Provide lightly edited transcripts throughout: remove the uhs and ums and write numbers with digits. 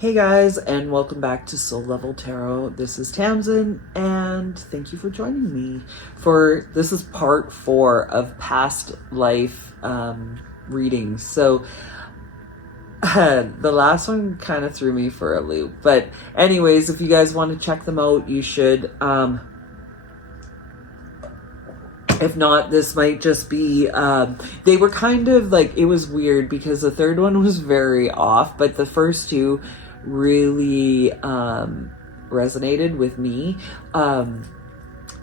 Hey guys, and welcome back to Soul Level Tarot. This is Tamsin, and thank you for joining me for this is part 4 of past life readings. So the last one kind of threw me for a loop, but anyways, if you guys want to check them out, you should. If not, this might just be, they were kind of like, it was weird because the third one was very off, but the first two really resonated with me.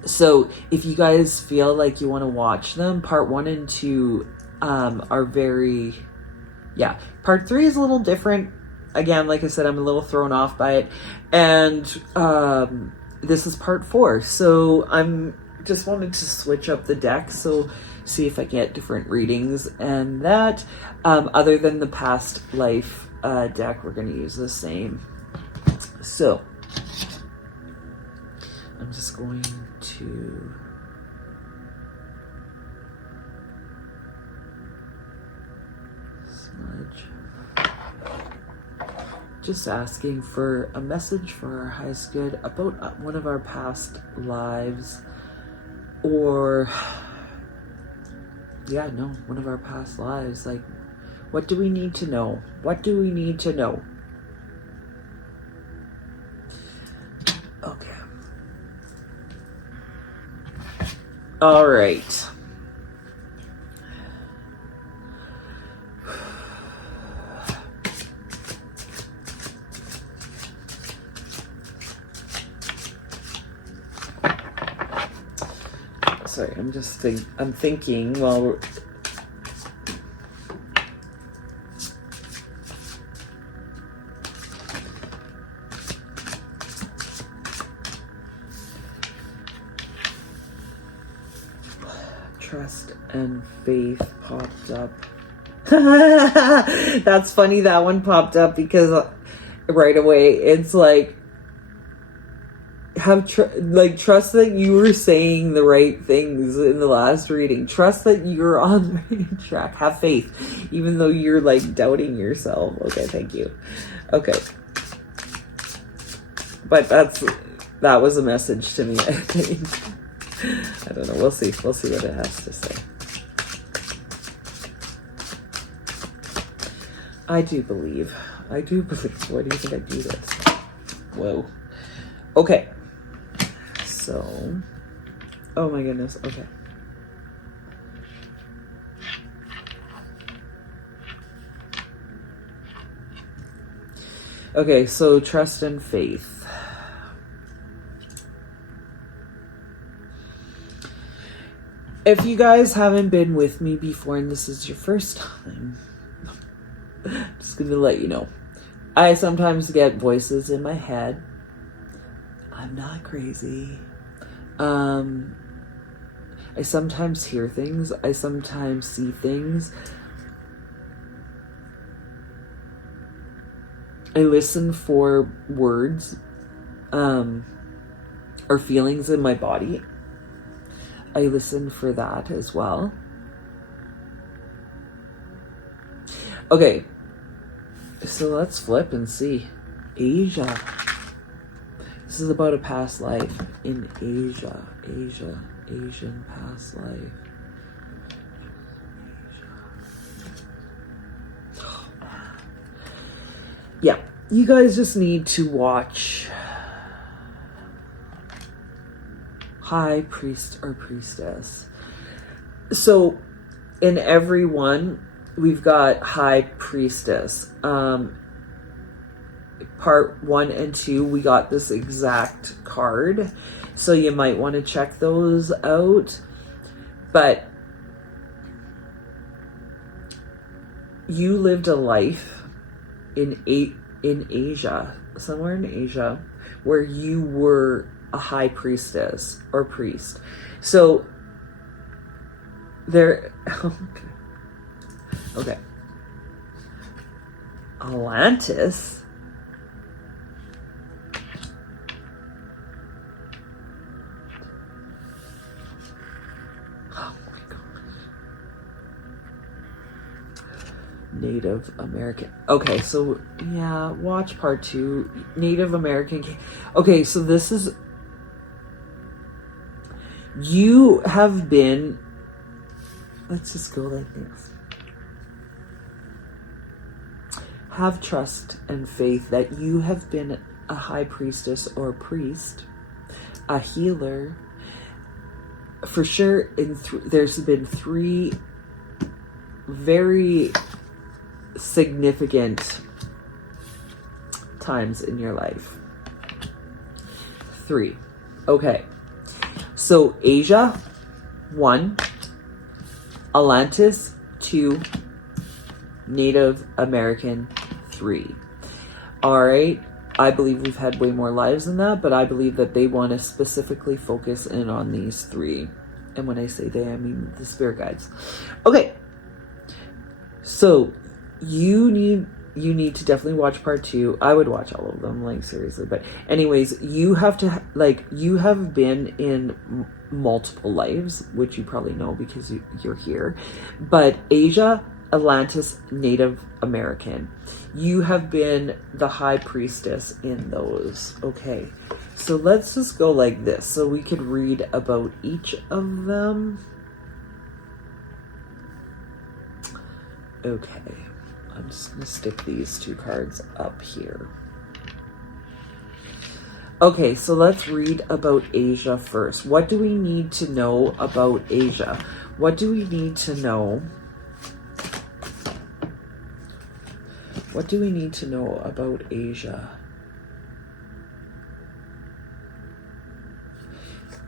So if you guys feel like you want to watch them, part 1 and 2 are very, part 3 is a little different. Again, like I said, I'm a little thrown off by it. And this is part 4. So I'm just wanted to switch up the deck, so see if I get different readings and that. Other than the past life deck, we're going to use the same. So I'm just going to smudge. Just asking for a message for our highest good about one of our past lives, or one of our past lives. Like, what do we need to know? What do we need to know? Okay. All right. Sorry, I'm thinking while we're... Trust and faith popped up. That's funny, that one popped up because right away it's like, trust that you were saying the right things in the last reading. Trust that you're on the right track. Have faith, even though you're like doubting yourself. Okay, thank you. Okay. But that was a message to me, I think. I don't know. We'll see. We'll see what it has to say. I do believe. Why do you think I do this? Whoa. Okay. So, oh my goodness, okay. Okay, so trust and faith. If you guys haven't been with me before and this is your first time, I'm just gonna let you know. I sometimes get voices in my head. I'm not crazy. I sometimes hear things. I sometimes see things. I listen for words, or feelings in my body. I listen for that as well. Okay, so let's flip and see. Asia. This is about a past life in Asia. Asian past life. Yeah, you guys just need to watch High Priest or Priestess. So in every one, we've got High Priestess. Part 1 and 2, we got this exact card, so you might want to check those out. But you lived a life in Asia, somewhere in Asia, where you were a high priestess or priest. So there, okay. Atlantis. Native American. Okay, so yeah, watch part 2. Native American. Okay, so this is... You have been... Let's just go like this. Have trust and faith that you have been a high priestess or priest, a healer. For sure, there's been 3 very significant times in your life. 3. Okay. So Asia, 1. Atlantis, 2. Native American, 3. All right. I believe we've had way more lives than that, but I believe that they want to specifically focus in on these 3. And when I say they, I mean the spirit guides. Okay. So you need to definitely watch part 2. I would watch all of them, like, seriously. But anyways, you have to, like, you have been in multiple lives, which you probably know because you're here. But Asia, Atlantis, Native American, you have been the high priestess in those. Okay, so let's just go like this so we could read about each of them. Okay, I'm just gonna stick these 2 cards up here. Okay, so let's read about Asia first. What do we need to know about Asia? What do we need to know? What do we need to know about Asia?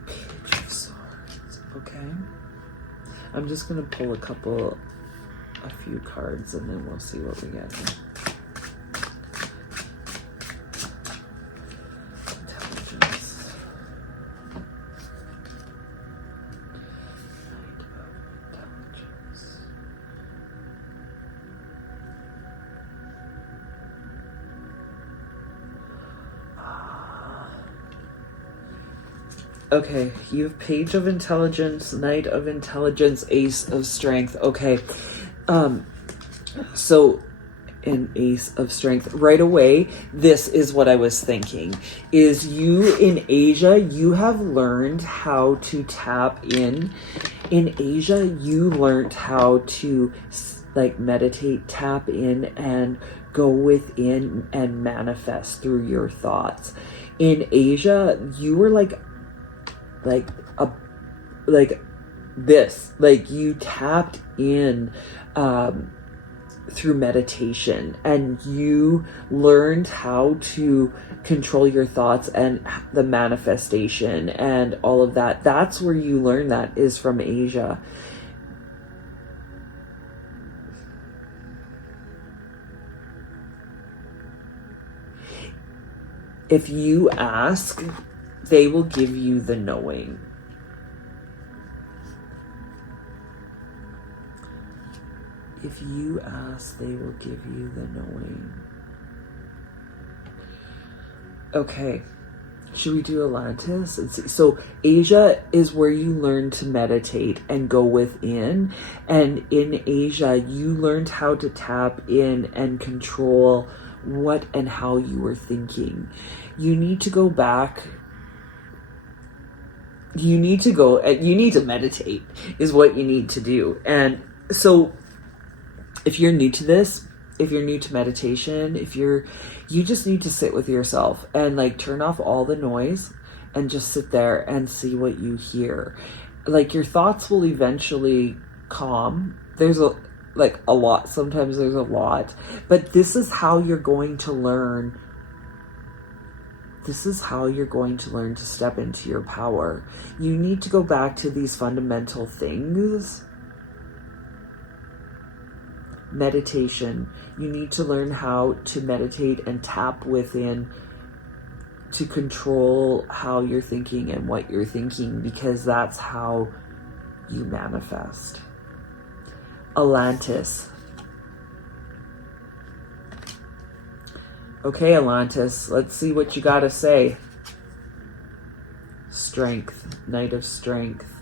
Page of Swords. Okay. I'm just going to pull a few cards, and then we'll see what we get here. Intelligence. Okay, you have Page of Intelligence, Knight of Intelligence, Ace of Strength. Okay, so an Ace of Strength. Right away, this is what I was thinking, is you in Asia, you have learned how to tap in. In Asia, you learned how to, like, meditate, tap in, and go within and manifest through your thoughts. In Asia, you were like this, like, you tapped in through meditation, and you learned how to control your thoughts and the manifestation and all of that. That's where you learn, that is from Asia. If you ask, they will give you the knowing. If you ask, they will give you the knowing. Okay, should we do Atlantis? So Asia is where you learn to meditate and go within. And in Asia, you learned how to tap in and control what and how you were thinking. You need to go back. You need to meditate is what you need to do. And so if you're new to this, if you're new to meditation, you just need to sit with yourself and, like, turn off all the noise and just sit there and see what you hear. Like, your thoughts will eventually calm. There's a lot. Sometimes there's a lot, but this is how you're going to learn. This is how you're going to learn to step into your power. You need to go back to these fundamental things. Meditation. You need to learn how to meditate and tap within to control how you're thinking and what you're thinking, because that's how you manifest. Atlantis. Okay, Atlantis, let's see what you gotta say. Strength. Knight of Strength.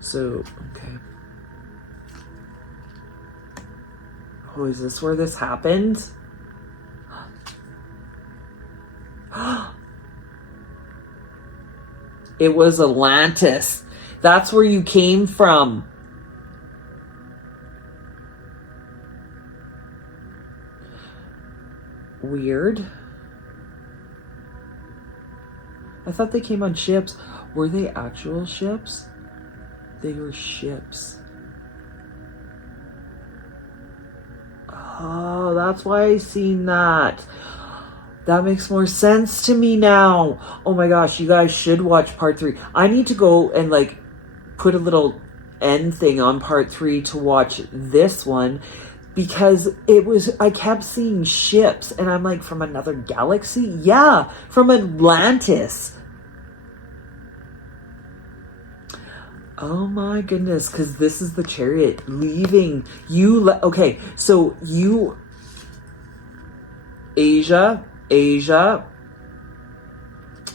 So, okay. Oh, is this where this happened? It was Atlantis. That's where you came from. Weird. I thought they came on ships. Were they actual ships? They were ships. Oh, that's why I seen that. That makes more sense to me now. Oh my gosh, you guys should watch part 3. I need to go and like put a little end thing on part 3 to watch this one, because I kept seeing ships and I'm like, from another galaxy? Yeah, from Atlantis. Oh my goodness, because this is the chariot leaving you. Okay, so you, Asia,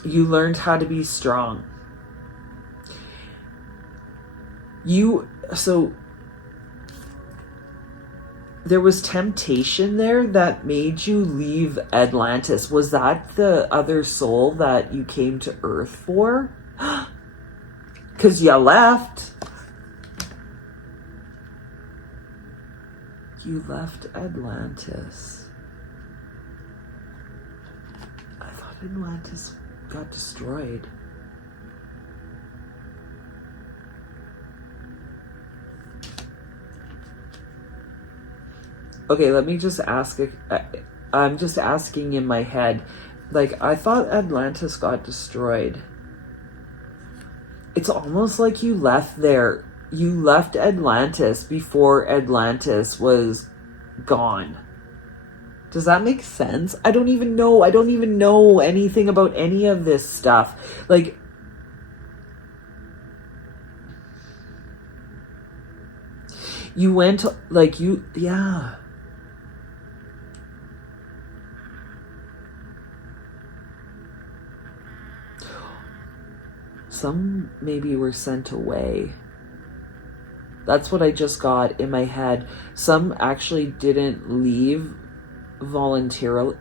you learned how to be strong. So there was temptation there that made you leave Atlantis. Was that the other soul that you came to Earth for? Because you left. You left Atlantis. I thought Atlantis got destroyed. Okay, let me just ask. I'm just asking in my head. Like, I thought Atlantis got destroyed. It's almost like you left there. You left Atlantis before Atlantis was gone. Does that make sense? I don't even know. I don't even know anything about any of this stuff. Like, you went, like, yeah. Some maybe were sent away. That's what I just got in my head. Some actually didn't leave voluntarily.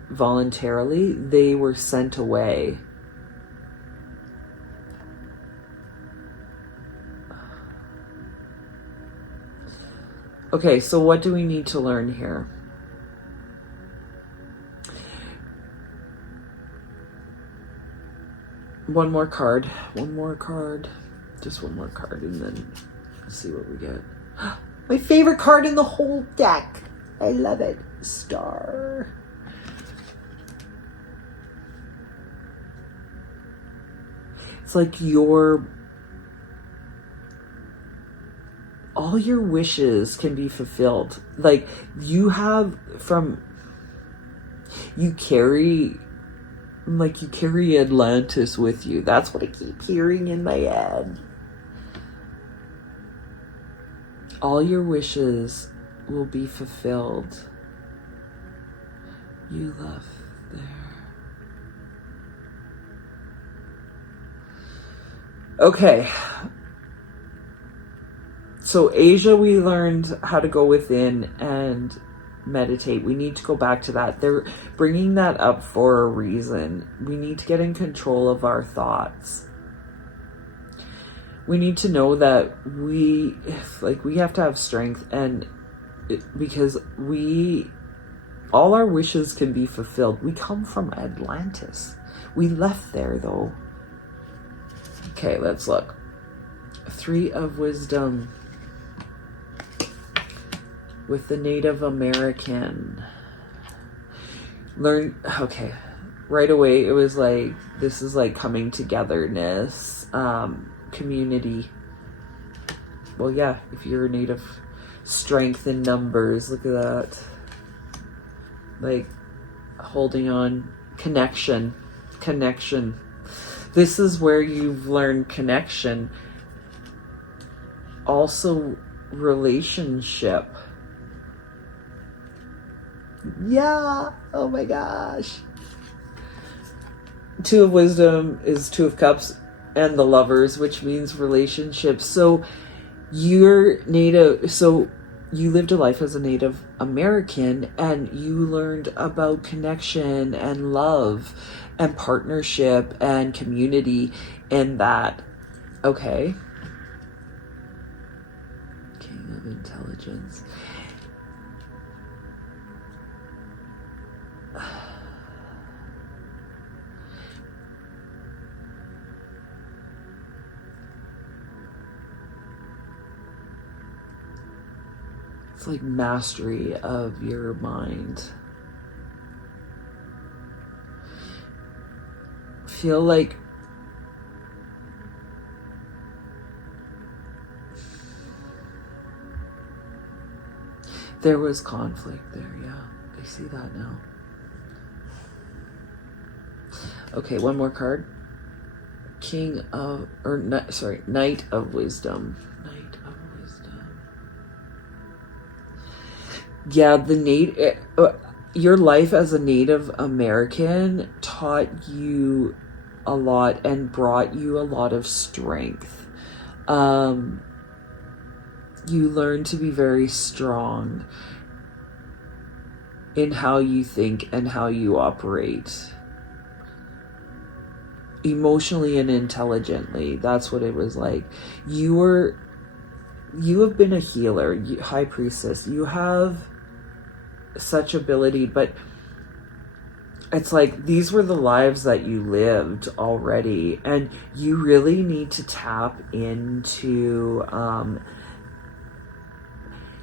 They were sent away. Okay, so what do we need to learn here? One more card. Just one more card, and then see what we get. My favorite card in the whole deck. I love it. Star. It's like all your wishes can be fulfilled. Like, you carry Atlantis with you. That's what I keep hearing in my head. All your wishes will be fulfilled. You left there. Okay. So Asia, we learned how to go within and meditate. We need to go back to that. They're bringing that up for a reason. We need to get in control of our thoughts. We need to know that we have to have strength, and because all our wishes can be fulfilled. We come from Atlantis. We left there though. Okay, let's look. 3 of Wisdom with the Native American. Okay, right away it was like, this is like coming togetherness, community. Well, yeah, if you're a Native, strength in numbers, look at that. Like, holding on, connection. This is where you've learned connection. Also, relationship. Yeah, oh my gosh. 2 of Wisdom is 2 of Cups and the Lovers, which means relationships. So you're Native, so you lived a life as a Native American and you learned about connection and love and partnership and community in that. Okay. King of Intelligence. It's like mastery of your mind. Feel like there was conflict there, yeah. I see that now. Okay, one more card. Knight of Wisdom. Knight of Wisdom. Yeah, your life as a Native American taught you a lot and brought you a lot of strength. You learned to be very strong in how you think and how you operate. Emotionally and intelligently. That's what it was like. You have been a healer, High Priestess. You have such ability, but it's like these were the lives that you lived already, and you really need to tap into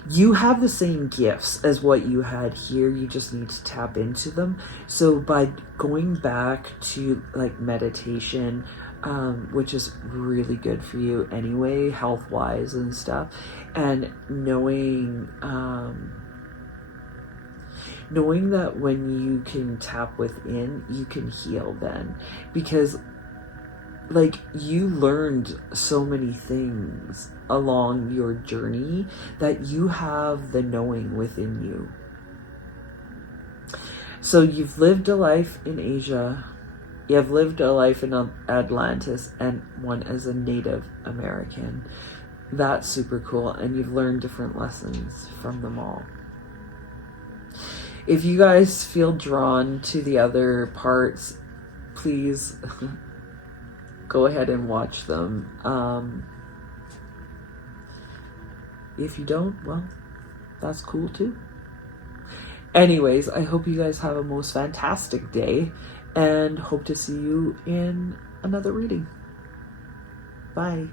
you have the same gifts as what you had here. You just need to tap into them. So by going back to like meditation, which is really good for you anyway, health wise and stuff, and knowing that when you can tap within, you can heal then, because like you learned so many things along your journey that you have the knowing within you. So you've lived a life in Asia, you have lived a life in Atlantis, and one as a Native American. That's super cool, and you've learned different lessons from them all. If you guys feel drawn to the other parts, please go ahead and watch them. If you don't, well, that's cool too. Anyways, I hope you guys have a most fantastic day and hope to see you in another reading. Bye.